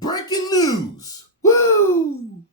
Breaking news! Woo!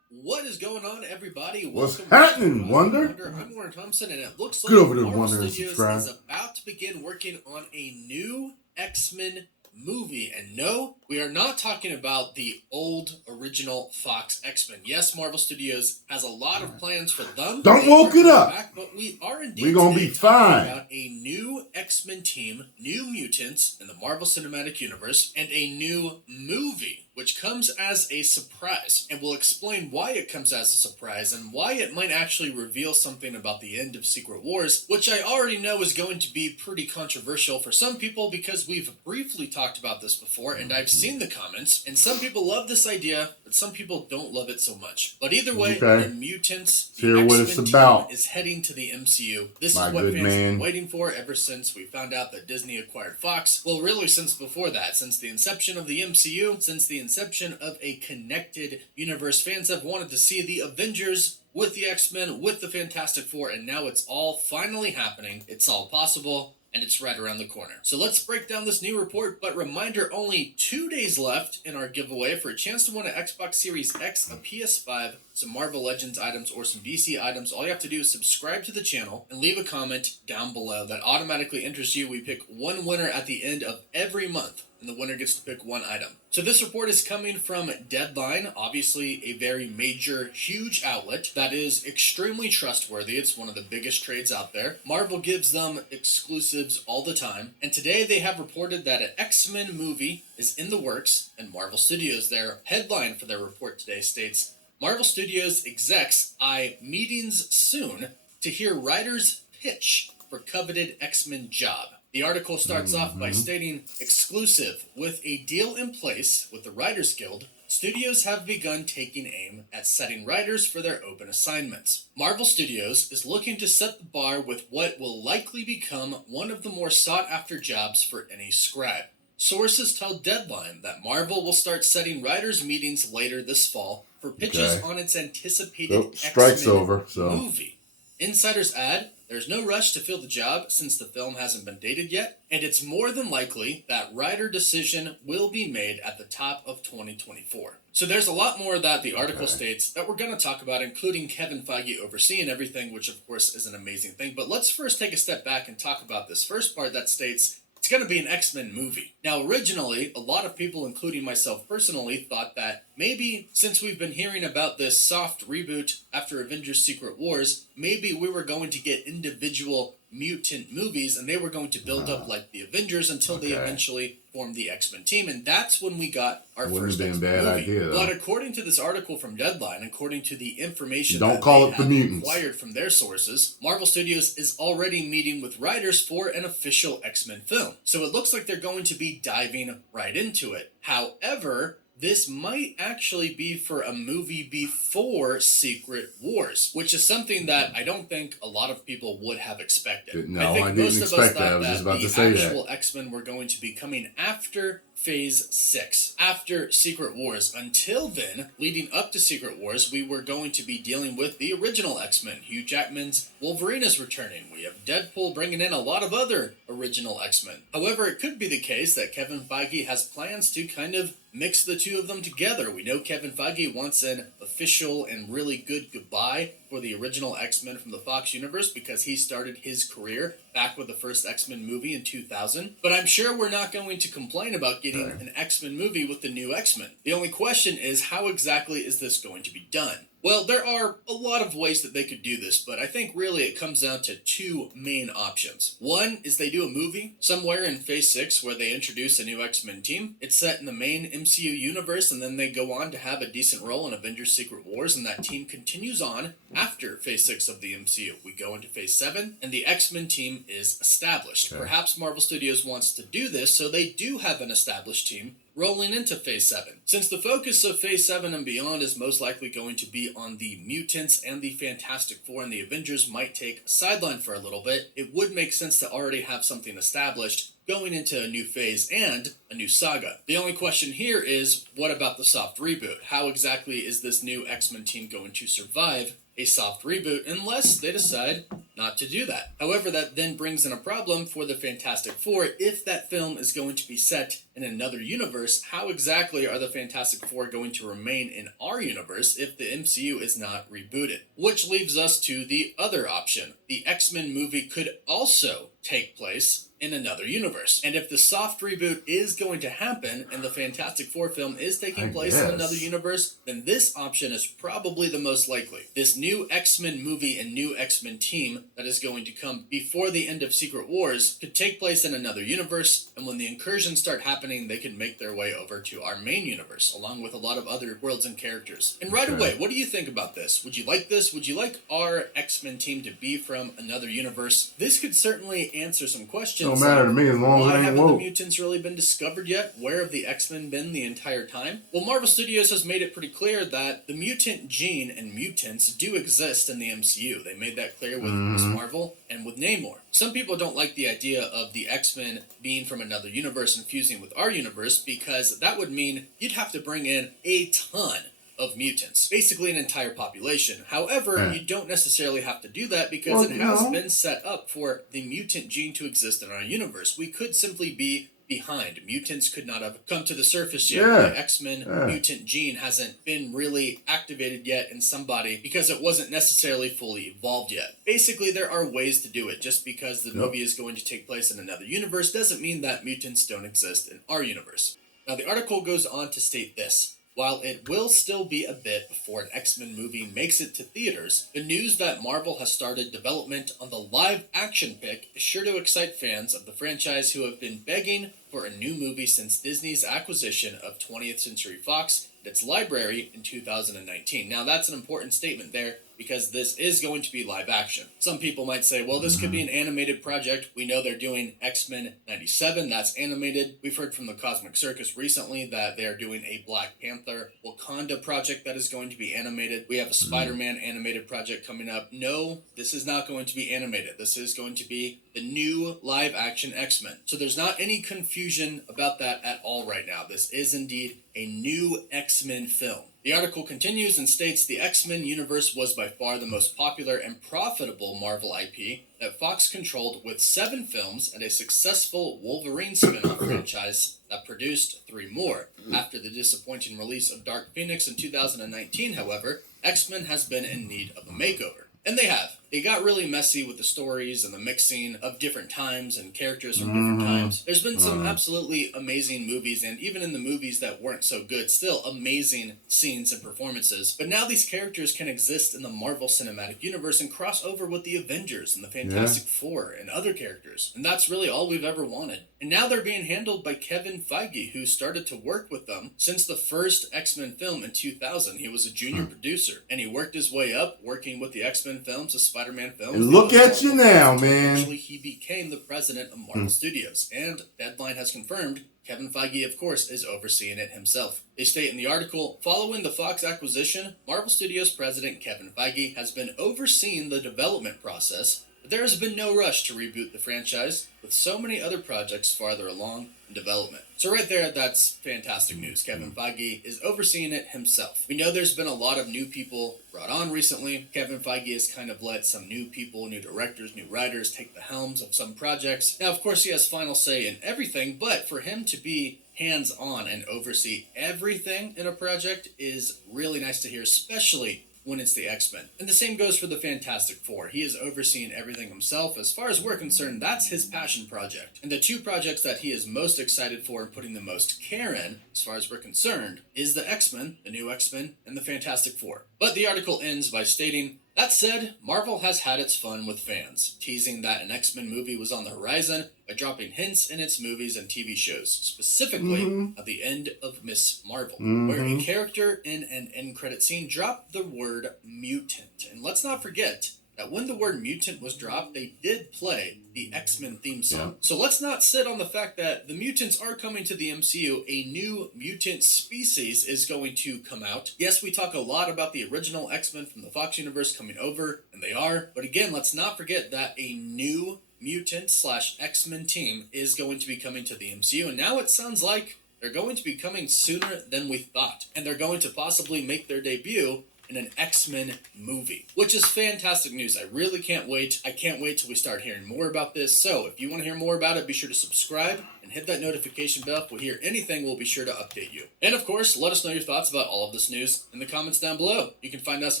What is going on, everybody? What's Welcome happening, to Wonder? I'm Warren Thompson, and it looks Get like over to Marvel Wonder and Studios subscribe. is about to begin working on a new X-Men movie. And no, we are not talking about the old original Fox X-Men. Yes, Marvel Studios has a lot of plans for them. Don't woke it up. But we are indeed We're gonna be fine. about a new X-Men team, new mutants in the Marvel Cinematic Universe, and a new movie, which comes as a surprise. And we'll explain why it comes as a surprise and why it might actually reveal something about the end of Secret Wars, which I already know is going to be pretty controversial for some people because we've briefly talked about this before and I've seen the comments, and some people love this idea, but some people don't love it so much. But either way, the mutants, the X-Men team is heading to the MCU. This is what fans have been waiting for ever since we found out that Disney acquired Fox. Well, really since before that, since the inception of the MCU, since the inception of a connected universe. Fans have wanted to see the Avengers with the X-Men, with the Fantastic Four, and now it's all finally happening. It's all possible, and it's right around the corner. So let's break down this new report, but reminder, only 2 days left in our giveaway for a chance to win an Xbox Series X, a PS5, some Marvel Legends items, or some DC items. All you have to do is subscribe to the channel and leave a comment down below. That automatically enters you. We pick one winner at the end of every month, and the winner gets to pick one item. So this report is coming from Deadline, obviously a very major, huge outlet that is extremely trustworthy. It's one of the biggest trades out there. Marvel gives them exclusives all the time, and today they have reported that an X-Men movie is in the works, and Marvel Studios, their headline for their report today states, Marvel Studios execs eye meetings soon to hear writers pitch for coveted X-Men job. The article starts off by stating, exclusive, with a deal in place with the Writers Guild, studios have begun taking aim at setting writers for their open assignments. Marvel Studios is looking to set the bar with what will likely become one of the more sought-after jobs for any scribe. Sources tell Deadline that Marvel will start setting writers' meetings later this fall for pitches on its anticipated X-Men movie. Insiders add, there's no rush to fill the job since the film hasn't been dated yet, and it's more than likely that writer decision will be made at the top of 2024. So there's a lot more that the article states that we're going to talk about, including Kevin Feige overseeing everything, which of course is an amazing thing. But let's first take a step back and talk about this first part that states, it's going to be an X-Men movie. Now, originally, a lot of people, including myself personally, thought that maybe since we've been hearing about this soft reboot after Avengers Secret Wars, maybe we were going to get individual mutant movies and they were going to build up like the Avengers until they eventually formed the X-Men team, and that's when we got our first X-Men movie. But according to this article from Deadline, according to the information that they have acquired from their sources, Marvel Studios is already meeting with writers for an official X-Men film. So it looks like they're going to be diving right into it. However, this might actually be for a movie before Secret Wars, which is something that I don't think a lot of people would have expected. No, I didn't expect that. I was just about to say that. The actual X-Men were going to be coming after Phase 6, after Secret Wars. Until then, leading up to Secret Wars, we were going to be dealing with the original X-Men. Hugh Jackman's Wolverine is returning. We have Deadpool bringing in a lot of other original X-Men. However, it could be the case that Kevin Feige has plans to kind of mix the two of them together. We know Kevin Feige wants an official and really good goodbye for the original X-Men from the Fox universe because he started his career back with the first X-Men movie in 2000. But I'm sure we're not going to complain about getting an X-Men movie with the new X-Men. The only question is, how exactly is this going to be done? Well, there are a lot of ways that they could do this, but I think really it comes down to two main options. One is they do a movie somewhere in Phase 6 where they introduce a new X-Men team. It's set in the main MCU universe, and then they go on to have a decent role in Avengers Secret Wars, and that team continues on after Phase 6 of the MCU. We go into Phase 7, and the X-Men team is established. Perhaps Marvel Studios wants to do this so they do have an established team rolling into Phase 7. Since the focus of Phase 7 and beyond is most likely going to be on the mutants and the Fantastic Four, and the Avengers might take a sideline for a little bit, it would make sense to already have something established going into a new phase and a new saga. The only question here is, what about the soft reboot? How exactly is this new X-Men team going to survive a soft reboot unless they decide not to do that. However, that then brings in a problem for the Fantastic Four. If that film is going to be set in another universe, how exactly are the Fantastic Four going to remain in our universe if the MCU is not rebooted? Which leaves us to the other option. The X-Men movie could also take place in another universe. And if the soft reboot is going to happen and the Fantastic Four film is taking place in another universe, then this option is probably the most likely. This new X-Men movie and new X-Men team that is going to come before the end of Secret Wars could take place in another universe, and when the incursions start happening, they can make their way over to our main universe, along with a lot of other worlds and characters. And right away, what do you think about this? Would you like this? Would you like our X-Men team to be from another universe? This could certainly answer some questions. Don't matter to me as long as Why I ain't haven't woke. the mutants really been discovered yet? Where have the X-Men been the entire time? Well, Marvel Studios has made it pretty clear that the mutant gene and mutants do exist in the MCU. They made that clear with Ms. Marvel and with Namor. Some people don't like the idea of the X-Men being from another universe and fusing with our universe because that would mean you'd have to bring in a ton of mutants, basically an entire population. However, you don't necessarily have to do that because it has been set up for the mutant gene to exist in our universe. We could simply be behind. Mutants could not have come to the surface yet. The X-Men mutant gene hasn't been really activated yet in somebody because it wasn't necessarily fully evolved yet. Basically, there are ways to do it. Just because the movie is going to take place in another universe doesn't mean that mutants don't exist in our universe. Now, the article goes on to state this. While it will still be a bit before an X-Men movie makes it to theaters, the news that Marvel has started development on the live-action pick is sure to excite fans of the franchise who have been begging for a new movie since Disney's acquisition of 20th Century Fox and its library in 2019. Now, that's an important statement there because this is going to be live action. Some people might say, well, this could be an animated project. We know they're doing X-Men 97, that's animated. We've heard from the Cosmic Circus recently that they're doing a Black Panther Wakanda project that is going to be animated. We have a Spider-Man animated project coming up. No, this is not going to be animated. This is going to be the new live action X-Men. So there's not any confusion about that at all right now. This is indeed a new X-Men film. The article continues and states the X-Men universe was by far the most popular and profitable Marvel IP that Fox controlled with 7 films and a successful Wolverine spin-off franchise that produced 3 more. After the disappointing release of Dark Phoenix in 2019, however, X-Men has been in need of a makeover. And they have. They got really messy with the stories and the mixing of different times and characters from different times. There's been some absolutely amazing movies, and even in the movies that weren't so good, still amazing scenes and performances. But now these characters can exist in the Marvel Cinematic Universe and cross over with the Avengers and the Fantastic Four and other characters. And that's really all we've ever wanted. And now they're being handled by Kevin Feige, who started to work with them since the first X-Men film in 2000. He was a junior producer, and he worked his way up, working with the X-Men films, the Spider-Man films. And look at you now, man. Eventually, he became the president of Marvel Studios, and Deadline has confirmed Kevin Feige, of course, is overseeing it himself. They state in the article, following the Fox acquisition, Marvel Studios president Kevin Feige has been overseeing the development process, but there has been no rush to reboot the franchise, with so many other projects farther along in development. So right there, that's fantastic news. Kevin Feige is overseeing it himself. We know there's been a lot of new people brought on recently. Kevin Feige has kind of let some new people, new directors, new writers take the helms of some projects. Now, of course, he has final say in everything, but for him to be hands-on and oversee everything in a project is really nice to hear, especially when it's the X-Men. And the same goes for the Fantastic Four. He is overseeing everything himself. As far as we're concerned, that's his passion project. And the 2 projects that he is most excited for and putting the most care in, as far as we're concerned, is the X-Men, the new X-Men, and the Fantastic Four. But the article ends by stating, that said, Marvel has had its fun with fans, teasing that an X-Men movie was on the horizon by dropping hints in its movies and TV shows, specifically at the end of Ms. Marvel, where a character in an end credit scene dropped the word mutant. And let's not forget that when the word mutant was dropped, they did play the X-Men theme song. So let's not sit on the fact that the mutants are coming to the MCU. A new mutant species is going to come out. Yes, we talk a lot about the original X-Men from the Fox universe coming over, and they are. But again, let's not forget that a new mutant/X-Men team is going to be coming to the MCU. And now it sounds like they're going to be coming sooner than we thought. And they're going to possibly make their debut in an X-Men movie, which is fantastic news. I really can't wait. I can't wait till we start hearing more about this. So if you want to hear more about it, be sure to subscribe and hit that notification bell. If we hear anything, we'll be sure to update you. And of course, let us know your thoughts about all of this news in the comments down below. You can find us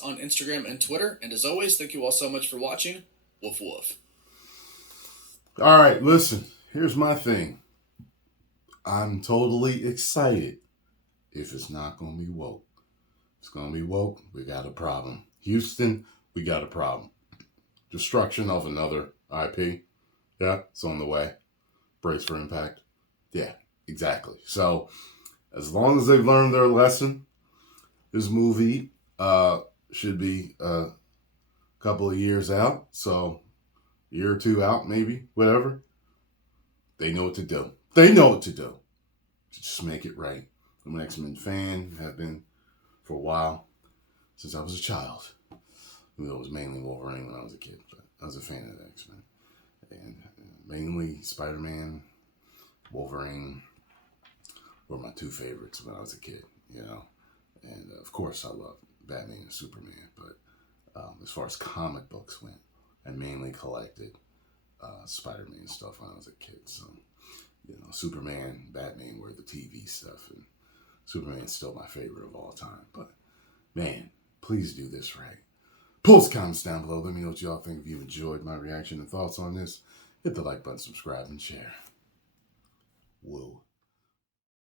on Instagram and Twitter. And as always, thank you all so much for watching. Woof woof. All right, listen, here's my thing. I'm totally excited if it's not going to be woke. If it's going to be woke, we got a problem. Houston, we got a problem. Destruction of another IP. Yeah, it's on the way. Brace for impact. Yeah, exactly. So, as long as they've learned their lesson, this movie should be a couple of years out. So, a year or two out, maybe, whatever. They know what to do. They know what to do. Just make it right. I'm an X-Men fan. Have been for a while. Since I was a child. Even though it was mainly Wolverine when I was a kid. But I was a fan of the X-Men. And mainly Spider-Man, Wolverine were my two favorites when I was a kid. You know. And of course I love Batman and Superman. But as far as comic books went, I mainly collected Spider-Man stuff when I was a kid. So, you know, Superman, Batman were the TV stuff. And Superman's still my favorite of all time. But, man, please do this right. Post comments down below. Let me know what y'all think. If you enjoyed my reaction and thoughts on this, hit the like button, subscribe, and share. Woo.